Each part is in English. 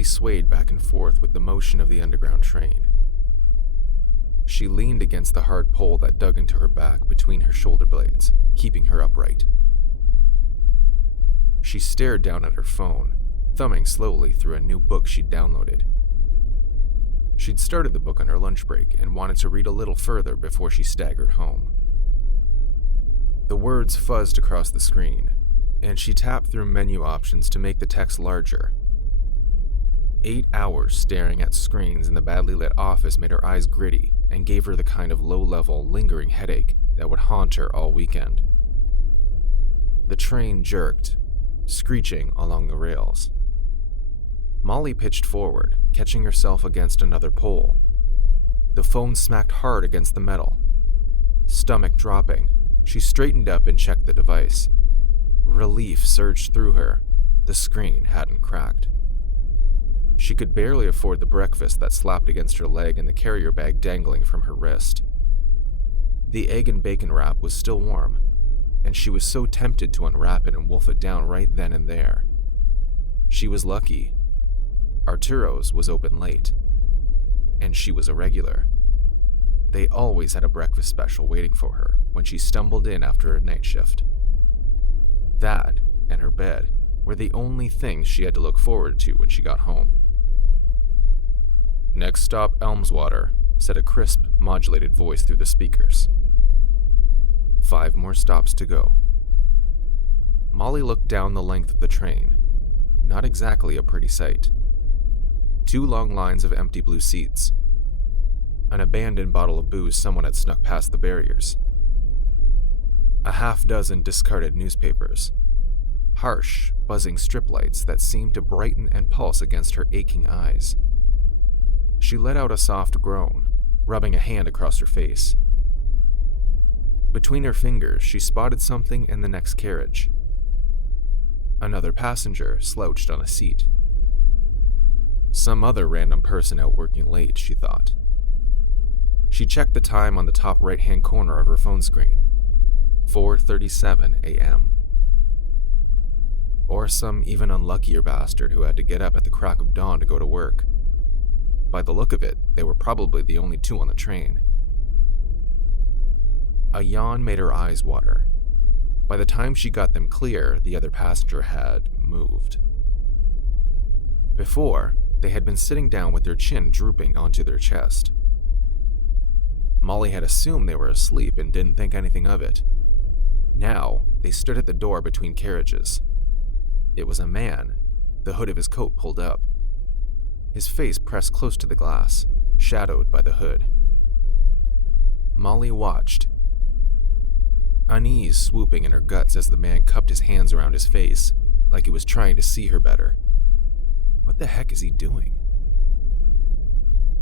Molly swayed back and forth with the motion of the underground train. She leaned against the hard pole that dug into her back between her shoulder blades, keeping her upright. She stared down at her phone, thumbing slowly through a new book she'd downloaded. She'd started the book on her lunch break and wanted to read a little further before she staggered home. The words fuzzed across the screen, and she tapped through menu options to make the text larger. 8 hours staring at screens in the badly lit office made her eyes gritty and gave her the kind of low-level, lingering headache that would haunt her all weekend. The train jerked, screeching along the rails. Molly pitched forward, catching herself against another pole. The phone smacked hard against the metal. Stomach dropping, she straightened up and checked the device. Relief surged through her. The screen hadn't cracked. She could barely afford the breakfast that slapped against her leg and the carrier bag dangling from her wrist. The egg and bacon wrap was still warm, and she was so tempted to unwrap it and wolf it down right then and there. She was lucky. Arturo's was open late, and she was a regular. They always had a breakfast special waiting for her when she stumbled in after a night shift. That and her bed were the only things she had to look forward to when she got home. "Next stop, Elmswater," said a crisp, modulated voice through the speakers. 5 more stops to go. Molly looked down the length of the train. Not exactly a pretty sight. 2 long lines of empty blue seats. An abandoned bottle of booze someone had snuck past the barriers. A half-dozen discarded newspapers. Harsh, buzzing strip lights that seemed to brighten and pulse against her aching eyes. She let out a soft groan, rubbing a hand across her face. Between her fingers, she spotted something in the next carriage. Another passenger slouched on a seat. Some other random person out working late, she thought. She checked the time on the top right-hand corner of her phone screen. 4:37 a.m. Or some even unluckier bastard who had to get up at the crack of dawn to go to work. By the look of it, they were probably the only 2 on the train. A yawn made her eyes water. By the time she got them clear, the other passenger had moved. Before, they had been sitting down with their chin drooping onto their chest. Molly had assumed they were asleep and didn't think anything of it. Now, they stood at the door between carriages. It was a man, the hood of his coat pulled up. His face pressed close to the glass, shadowed by the hood. Molly watched, unease swooping in her guts as the man cupped his hands around his face, like he was trying to see her better. What the heck is he doing?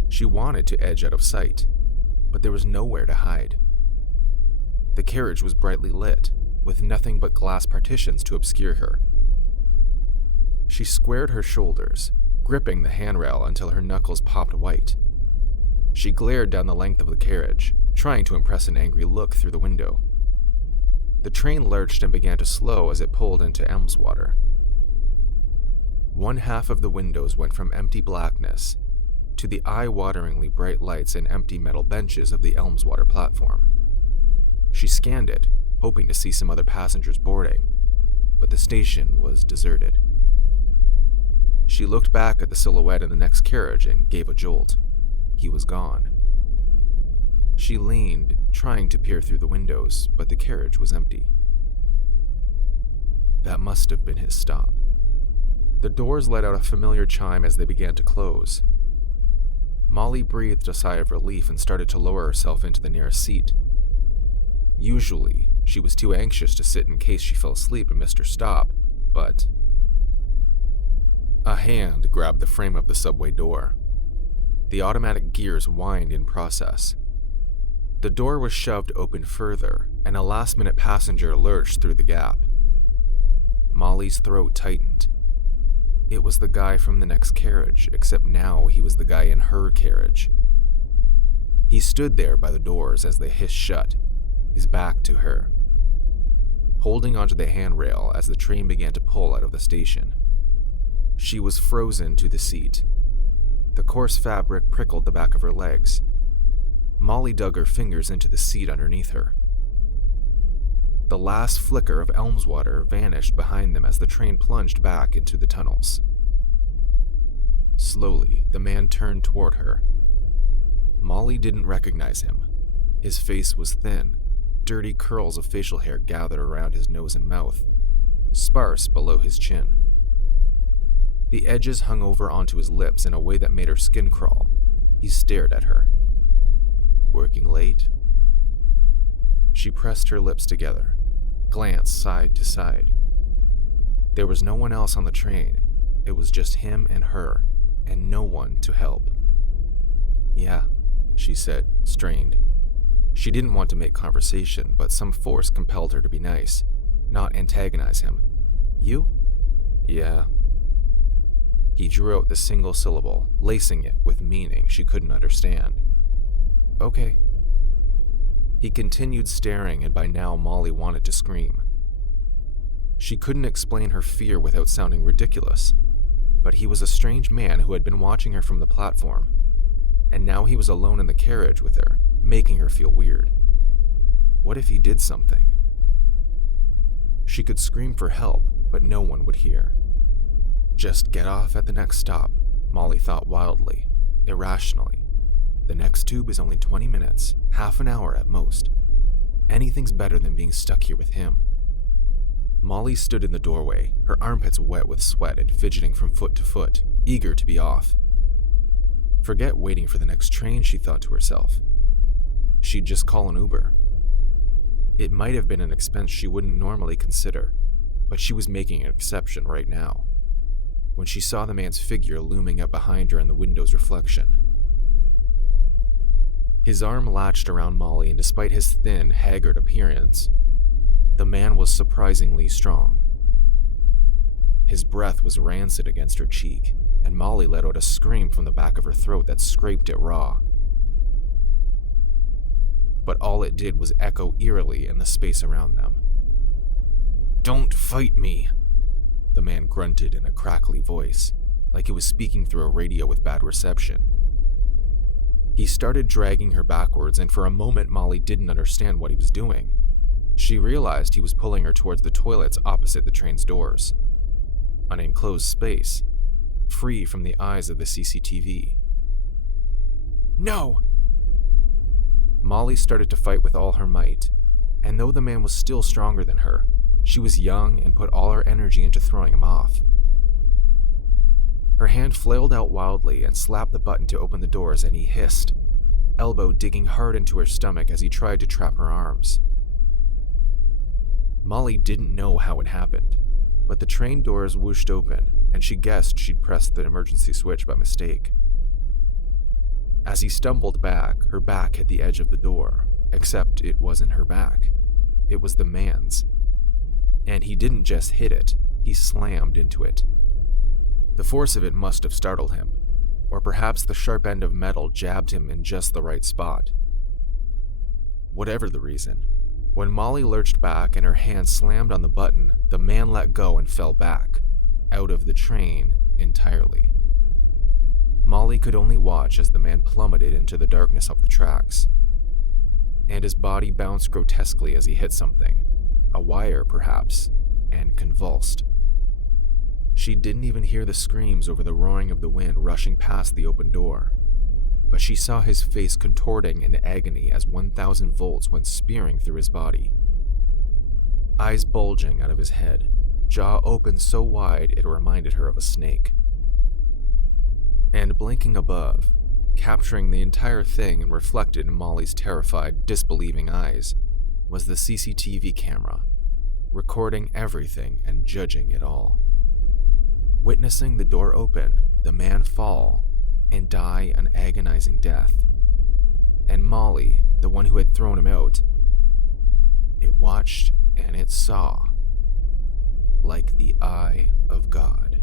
She wanted to edge out of sight, but there was nowhere to hide. The carriage was brightly lit, with nothing but glass partitions to obscure her. She squared her shoulders, gripping the handrail until her knuckles popped white. She glared down the length of the carriage, trying to impress an angry look through the window. The train lurched and began to slow as it pulled into Elmswater. One half of the windows went from empty blackness to the eye-wateringly bright lights and empty metal benches of the Elmswater platform. She scanned it, hoping to see some other passengers boarding, but the station was deserted. She looked back at the silhouette in the next carriage and gave a jolt. He was gone. She leaned, trying to peer through the windows, but the carriage was empty. That must have been his stop. The doors let out a familiar chime as they began to close. Molly breathed a sigh of relief and started to lower herself into the nearest seat. Usually, she was too anxious to sit in case she fell asleep and missed her stop, but... A hand grabbed the frame of the subway door. The automatic gears whined in process. The door was shoved open further, and a last-minute passenger lurched through the gap. Molly's throat tightened. It was the guy from the next carriage, except now he was the guy in her carriage. He stood there by the doors as they hissed shut, his back to her, holding onto the handrail as the train began to pull out of the station. She was frozen to the seat. The coarse fabric prickled the back of her legs. Molly dug her fingers into the seat underneath her. The last flicker of Elmswater vanished behind them as the train plunged back into the tunnels. Slowly, the man turned toward her. Molly didn't recognize him. His face was thin. Dirty curls of facial hair gathered around his nose and mouth, sparse below his chin. The edges hung over onto his lips in a way that made her skin crawl. He stared at her. "Working late?" She pressed her lips together, glanced side to side. There was no one else on the train. It was just him and her, and no one to help. "Yeah," she said, strained. She didn't want to make conversation, but some force compelled her to be nice, not antagonize him. "You?" "Yeah." He drew out the single syllable, lacing it with meaning she couldn't understand. "Okay." He continued staring, and by now Molly wanted to scream. She couldn't explain her fear without sounding ridiculous, but he was a strange man who had been watching her from the platform, and now he was alone in the carriage with her, making her feel weird. What if he did something? She could scream for help, but no one would hear. Just get off at the next stop, Molly thought wildly, irrationally. The next tube is only 20 minutes, half an hour at most. Anything's better than being stuck here with him. Molly stood in the doorway, her armpits wet with sweat and fidgeting from foot to foot, eager to be off. Forget waiting for the next train, she thought to herself. She'd just call an Uber. It might have been an expense she wouldn't normally consider, but she was making an exception right now. When she saw the man's figure looming up behind her in the window's reflection. His arm latched around Molly, and despite his thin, haggard appearance, the man was surprisingly strong. His breath was rancid against her cheek, and Molly let out a scream from the back of her throat that scraped it raw. But all it did was echo eerily in the space around them. "Don't fight me," the man grunted in a crackly voice, like he was speaking through a radio with bad reception. He started dragging her backwards, and for a moment Molly didn't understand what he was doing. She realized he was pulling her towards the toilets opposite the train's doors. An enclosed space, free from the eyes of the CCTV. "No!" Molly started to fight with all her might, and though the man was still stronger than her, she was young and put all her energy into throwing him off. Her hand flailed out wildly and slapped the button to open the doors, and he hissed, elbow digging hard into her stomach as he tried to trap her arms. Molly didn't know how it happened, but the train doors whooshed open, and she guessed she'd pressed the emergency switch by mistake. As he stumbled back, her back hit the edge of the door, except it wasn't her back. It was the man's. And he didn't just hit it, he slammed into it. The force of it must have startled him, or perhaps the sharp end of metal jabbed him in just the right spot. Whatever the reason, when Molly lurched back and her hand slammed on the button, the man let go and fell back, out of the train entirely. Molly could only watch as the man plummeted into the darkness of the tracks, and his body bounced grotesquely as he hit something, a wire perhaps, and convulsed. She didn't even hear the screams over the roaring of the wind rushing past the open door, but she saw his face contorting in agony as 1,000 volts went spearing through his body. Eyes bulging out of his head, jaw open so wide it reminded her of a snake. And blinking above, capturing the entire thing and reflected in Molly's terrified, disbelieving eyes, was the CCTV camera, recording everything and judging it all. Witnessing the door open, the man fall, and die an agonizing death. And Molly, the one who had thrown him out, it watched and it saw, like the eye of God.